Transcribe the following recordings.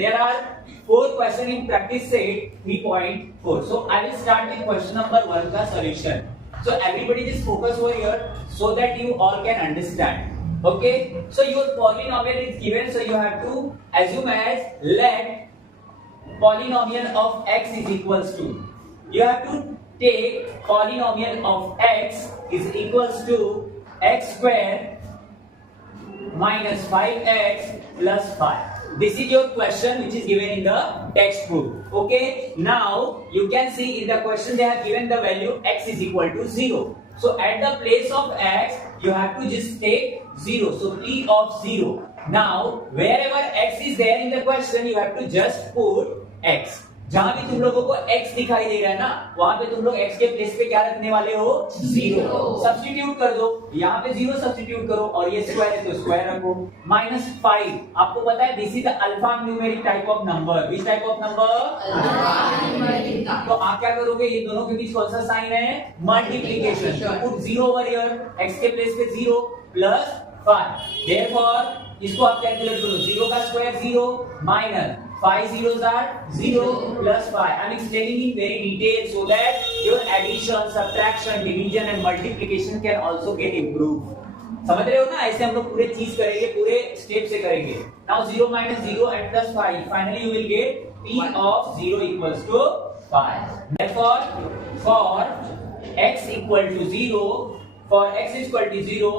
There are 4 questions in practice set 3.4. So I will start with question number 1 का solution. So everybody just focus over here so that you all can understand. Okay? So your polynomial is given, so you have to assume as let polynomial of x is equals to. You have to take polynomial of x is equals to x square minus 5x plus 5. This is your question which is given in the textbook. Okay, now you can see in the question they have given the value x is equal to 0. So at the place of x you have to just take 0. So p of 0. Now wherever x is there in the question you have to just put x. जहां भी तुम लोगों को x दिखाई दे रहा है ना, वहां पे तुम लोग x के प्लेस पे क्या रखने वाले हो? 0. सब्स्टिट्यूट कर दो, यहाँ पे 0 सब्स्टिट्यूट करो और ये स्क्वायर है तो स्क्वायर रखो. -5 आपको पता है this is the alpha numeric type of number. Which type of number? तो आप क्या करोगे, ये दोनों के बीच कौन सा साइन है? मल्टीप्लिकेशन. तो पुट 0 ओवर हियर, x के प्लेस पे 0 प्लस 5. देयरफॉर इसको आप कैलकुलेट करो. 0 का square 0 minus 5 zeros are 0 plus 5. I am explaining in very detail so that your addition, subtraction, division and multiplication can also get improved. समझ रहे हो ना? ऐसे हम लोग पूरे चीज करेंगे, पूरे स्टेप से करेंगे. Now 0 minus 0 and plus 5. Finally you will get p of 0 equals to 5. Therefore, for x equal to 0, for x is equal to 0,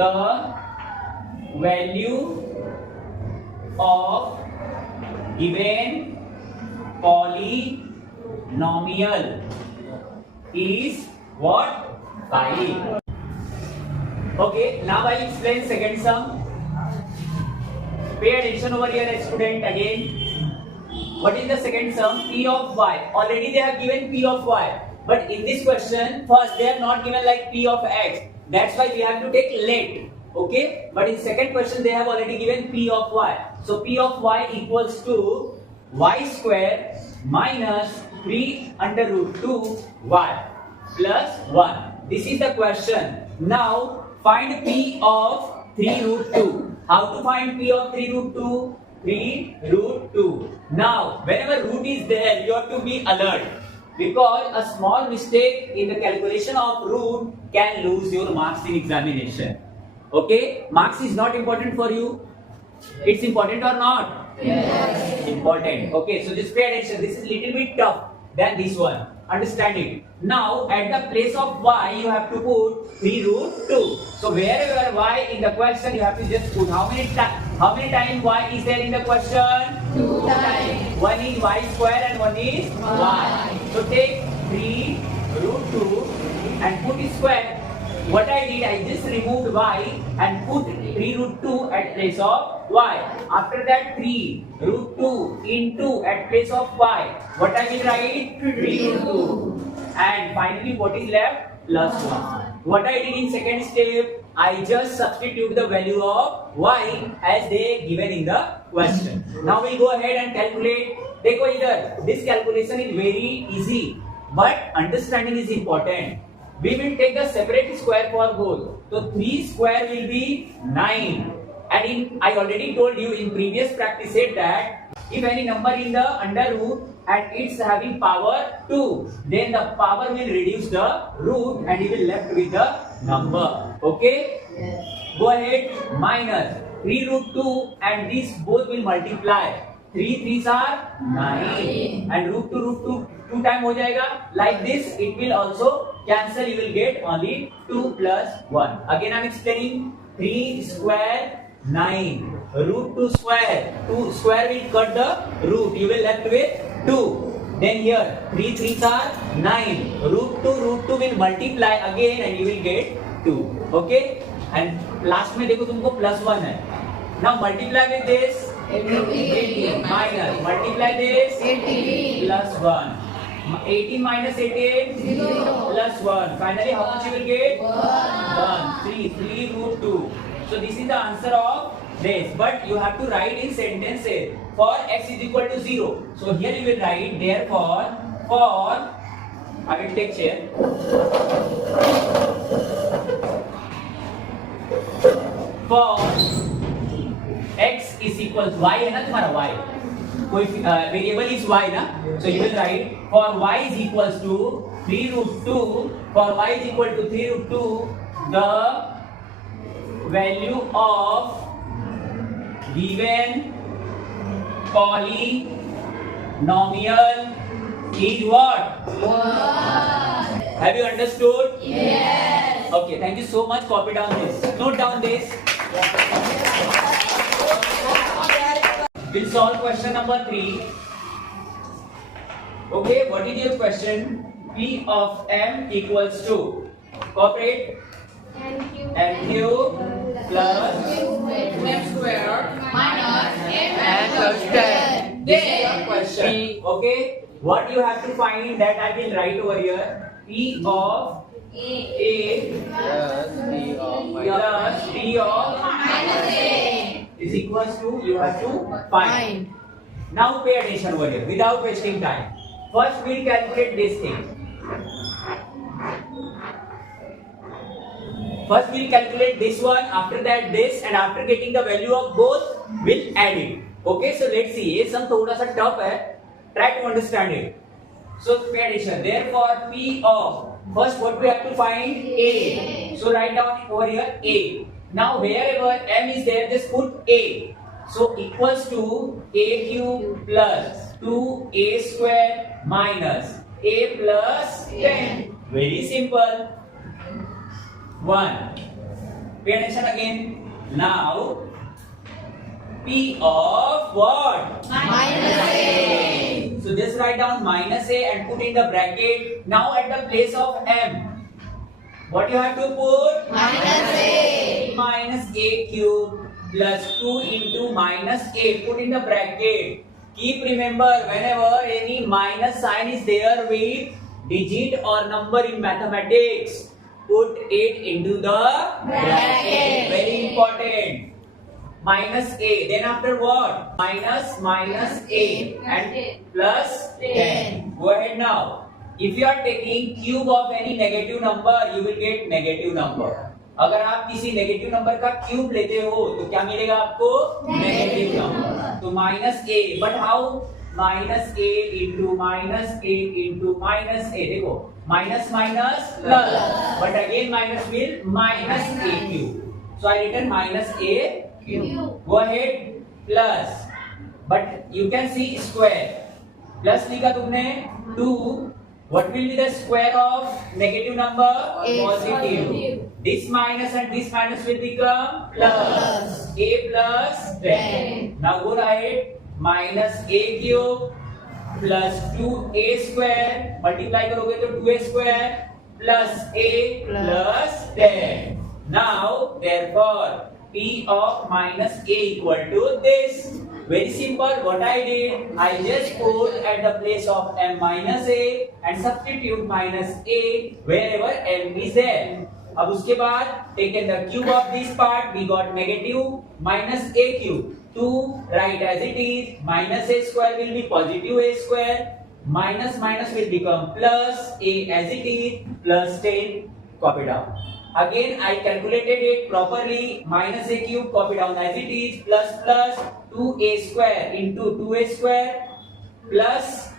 the value of given polynomial is what? 5. Okay, now I explain second sum. Pay attention over here, student, again. What is the second sum? P of y. Already they have given p of y, but in this question first they have not given like p of x. That's why we have to take let. Okay, but in second question they have already given p of y. So p of y equals to y square minus 3 under root 2 y plus 1. This is the question. Now find p of 3 root 2. How to find p of 3 root 2? 3 root 2. Now whenever root is there you have to be alert, because a small mistake in the calculation of root can lose your marks in examination. Okay, marks is not important for you. It's important or not? Yes. Important. Okay, so just pay attention. This is little bit tough than this one. Understand it. Now at the place of y you have to put 3 root 2. So wherever y in the question you have to just put how many times y is there in the question? 2 times. One is y square and one is y. So take 3 root 2 and put square. What I did, I just removed y and put 3 root 2 at place of y. After that 3 root 2 into at place of y. What I will write? 3 root 2. And finally what is left? Plus 1. What I did in second step, I just substitute the value of y as they given in the question. Now we go ahead and calculate. देखो इधर, this calculation is very easy, but understanding is important. We will take the separate square for both. So 3 square will be 9. And I already told you in previous practice said that if any number in the under root and it's having power 2, then the power will reduce the root and you will left with the number. Okay? Yes. Go ahead, minus 3 root 2 and these both will multiply. 3 3s are 9 and root 2 time हो जाएगा. Like this it will also cancel, you will get only 2 plus 1. Again I am explaining. 3 square 9. Root 2 square. 2 square will cut the root. You will left with 2. Then here 3 3s are 9. Root 2 will multiply again and you will get 2. Okay? And last में देखो तुमको plus 1 है. Now multiply with this 18 minus multiply this 18 plus 1. 18 minus 18 0 plus 1. Finally how much you will get? 1. 3 root 2. So this is the answer of this, but you have to write in sentences. For x is equal to 0. So here you will write therefore for, I will take chair. For x is equal to y है ना तुम्हारा y. variable is y na, so you will write for y is equals to 3 root 2, for y is equal to 3 root 2, the value of given polynomial is what? 1. Have you understood? Yes. Okay, thank you so much. Copy down this. Note down this. We'll solve question number 3. Okay, what is your question? P of m equals to, cooperate, n cube plus m square minus and plus 10. This is your question. Okay, what you have to find, that I will write over here. P of a Plus P of plus P of is equals to, you have to find. Now pay attention over here without wasting time. First we'll calculate this thing. First we'll calculate this one, after that this, and after getting the value of both we'll add it. Okay, so let's see. ये sum थोड़ा सा tough है. Try to understand it. So pay attention. Therefore P of, first what we have to find? A. So write down over here A. Now wherever m is there, just put A. So equals to a cube plus 2a square minus a plus 10. Very simple. 1. Pay attention again. Now P of what? minus a. So just write down minus a and put in the bracket. Now at the place of m, what you have to put? Minus a. Minus a cube plus 2 into minus a. Put in the bracket. Keep remember, whenever any minus sign is there with digit or number in mathematics, put it into the bracket. Very important. Minus a. Then after what? Minus a and plus 10. Go ahead now. If you are taking cube of any negative number, you will get negative number. अगर आप किसी negative number का cube लेते हो तो क्या मिलेगा आपको? Negative number. तो minus a, but how? Minus a into minus a. देखो minus minus plus, but again minus will minus a cube. So I written minus a cube. Go ahead plus, but you can see square. Plus लिखा तुमने 2. What will be the square of negative number? Positive. This minus and this minus will become plus. A plus 10. Now go right. Minus a cube plus 2a square. Multiply करोगे तो 2a square plus a plus 10. Now therefore P of minus a equal to this. Very simple. What I did, I just put at the place of m minus a and substitute minus a wherever m is there. अब उसके बाद taken the cube of this part, we got negative minus a cube. 2 write as it is. Minus a square will be positive a square. Minus minus will become plus a as it is plus 10. Copy down. Again I calculated it properly. Minus a cube, copy down as it is, plus plus 2a square into 2a square plus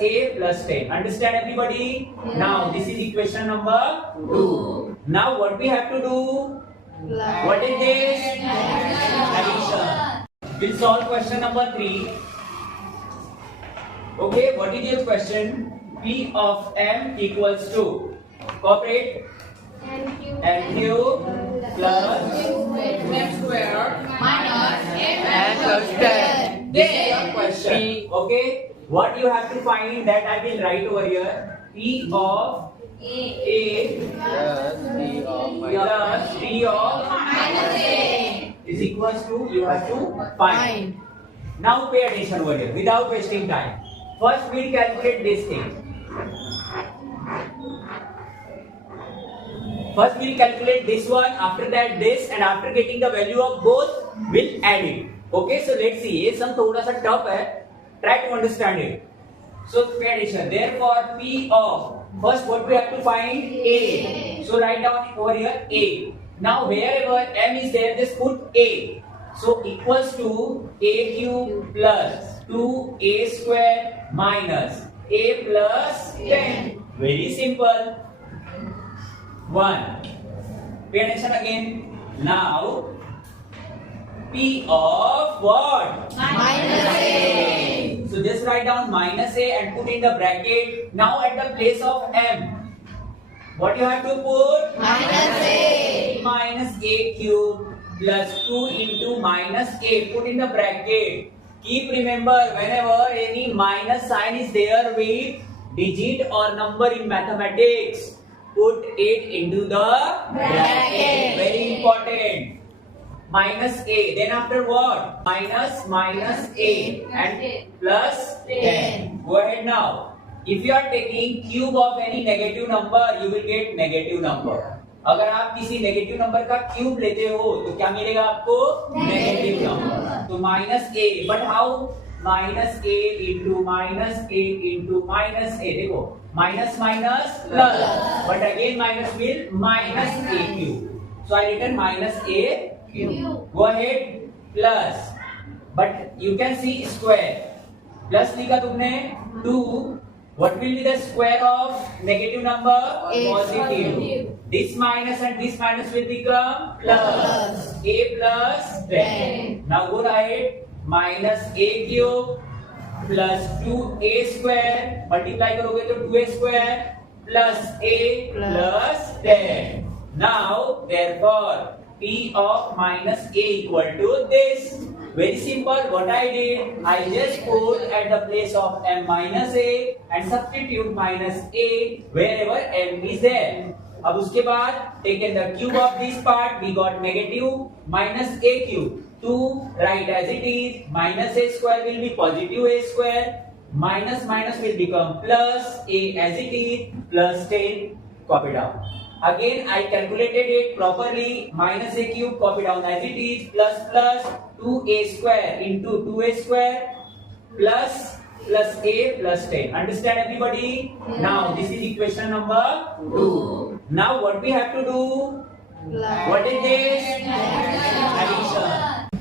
a plus 10. Understand everybody? Yeah. Now this is equation number 2. Now what we have to do? What is this? Addition. We'll solve question number 3. Okay, what is your question? P of m equals to, cooperate, n cube plus m square minus and plus 10. this is your question. Okay, what you have to find, that I will write over here. P of a Plus P of plus P of is equals to, you have to find. Now pay attention over here without wasting time. First we'll calculate this thing. First we'll calculate this one, after that this, and after getting the value of both we'll add it. Okay, so let's see. ये sum थोड़ा सा tough है. Try to understand it. So pay attention. Therefore P of, first what we have to find? A. So write down over here A. Now wherever m is there, just put A. So equals to a cube plus 2a square minus a plus 10. Very simple. 1. Pay attention again. Now, P of what? Minus A. So just write down minus a and put in the bracket. Now at the place of m, what you have to put? Minus A. Minus a cube plus 2 into minus a. Put in the bracket. Keep remember, whenever any minus sign is there with digit or number in mathematics, put it into the bracket. Very important. Minus a. Then after what? Minus a and plus 10. Go ahead now. If you are taking cube of any negative number, you will get negative number. अगर आप किसी negative number का cube लेते हो तो क्या मिलेगा आपको? Negative number. तो minus a. But how? Minus a into minus a. देखो minus minus plus, but again minus will minus a cube. So I written minus a cube. Go ahead. Plus, but you can see square. Plus लिखा तुमने 2. What will be the square of negative number? Positive. This minus and this minus will become plus. A plus 10. Now go ahead. Minus a cube plus 2a square. Multiply करोगे तो 2a square plus a plus 10. Now therefore P of minus a equal to this. Very simple. What I did, I just put at the place of m minus a and substitute minus a wherever m is there. अब उसके बाद taken the cube of this part, we got negative minus a cube. 2 write as it is. Minus a square will be positive a square. Minus minus will become plus a as it is plus 10. Copy down. Again I calculated it properly. Minus a cube, copy down as it is, plus 2a square into 2a square plus a plus 10. Understand everybody? Now this is equation number 2. Now what we have to do? What is this? Addition.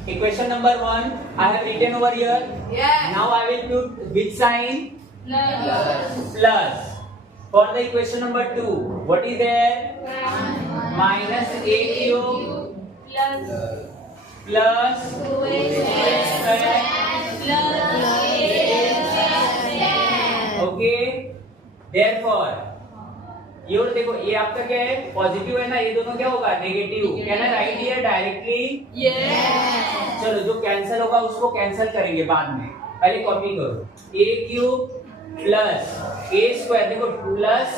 Equation number 1 I have written over here. Yes. Now I will put which sign? Plus. Plus. For the equation number 2, what is there? Minus a cube plus 2a square. Okay. Therefore, ये और देखो ये आपका क्या है? Positive है ना, ये दोनों क्या होगा? Negative. Can I right here directly? Yes. चलो जो कैंसिल होगा उसको कैंसिल करेंगे बाद में. पहले कॉपी करो. a cube plus a square. देखो plus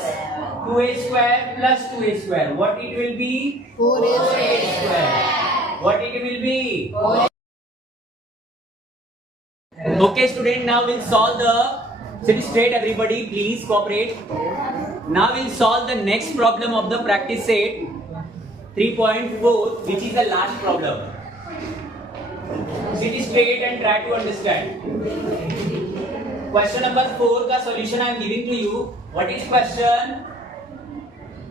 2a square plus 2a square. What it will be? 4a square. What it will be? Okay student, now we'll solve the, sit straight everybody, please cooperate. Now we'll solve the next problem of the practice set 3.4, which is the last problem. Sit straight and try to understand. Question number 4 का solution I am giving to you. What is question?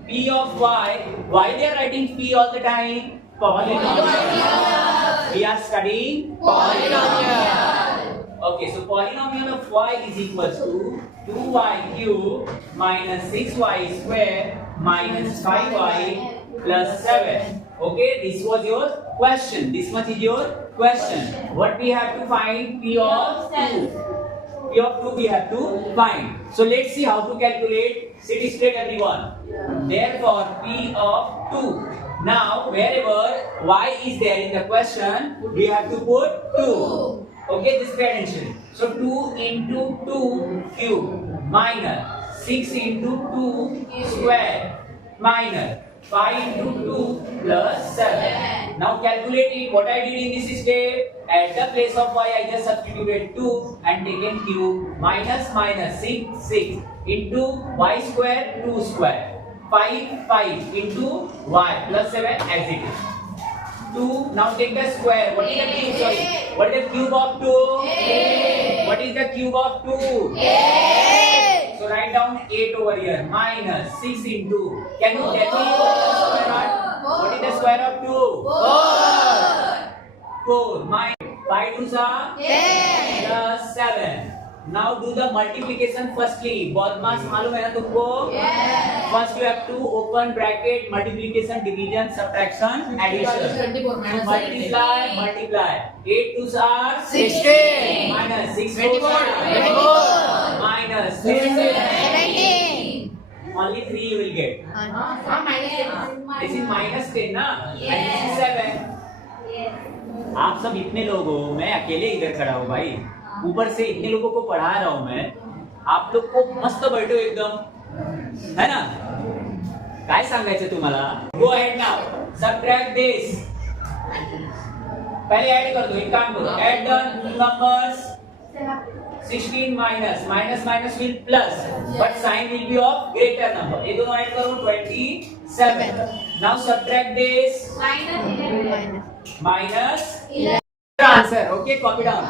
P of y. Why they are writing P all the time? Polynomial. We are studying polynomial. Okay, so polynomial of y is equals to 2y cube minus 6y square minus 5y plus 7. Okay, this was your question. This much is your question. What we have to find? P of 2. P of 2 we have to find. So let's see how to calculate. Sit straight everyone. Therefore, P of 2. Now, wherever y is there in the question, we have to put 2. Okay, this pay attention. So 2 into 2 cube minus 6 into 2 square minus 5 into 2 plus 7. Now calculate it. What I did in this step, at the place of y I just substituted 2 and taken cube minus 6 into y square 2 square 5 into y plus 7 as it is. 2. Now take the square. What is the cube? Sorry. What is the cube of 2? 8. What is the cube of 2? 8. So write down 8 over here. Minus 6 into. Can you tell me what is the square of 2? 4. 4. Minus 5 2s are 10. plus 7. Now do the multiplication firstly. बदमाश मालूम है ना तुमको? Yes. First you have to open bracket, multiplication, division, subtraction, addition. Multiply. 8 2s are 16. minus 6 24. minus 17. only 3 you will get. This is minus 10 ना? And this is 7. आप सब इतने लोग हो, मैं अकेले इधर खड़ा हूँ भाई, ऊपर से इतने लोगों को पढ़ा रहा हूँ मैं, आप लोग को मस्त बैठो एकदम, है ना? काय सांगायचं तुम्हाला? Go ahead now, subtract this. पहले ऐड कर दो, एक काम करो, add the numbers. 16 minus will plus, but sign will be of greater number. ये दोनों ऐड करो 27. Now subtract this minus 11. Answer. Okay, copy down.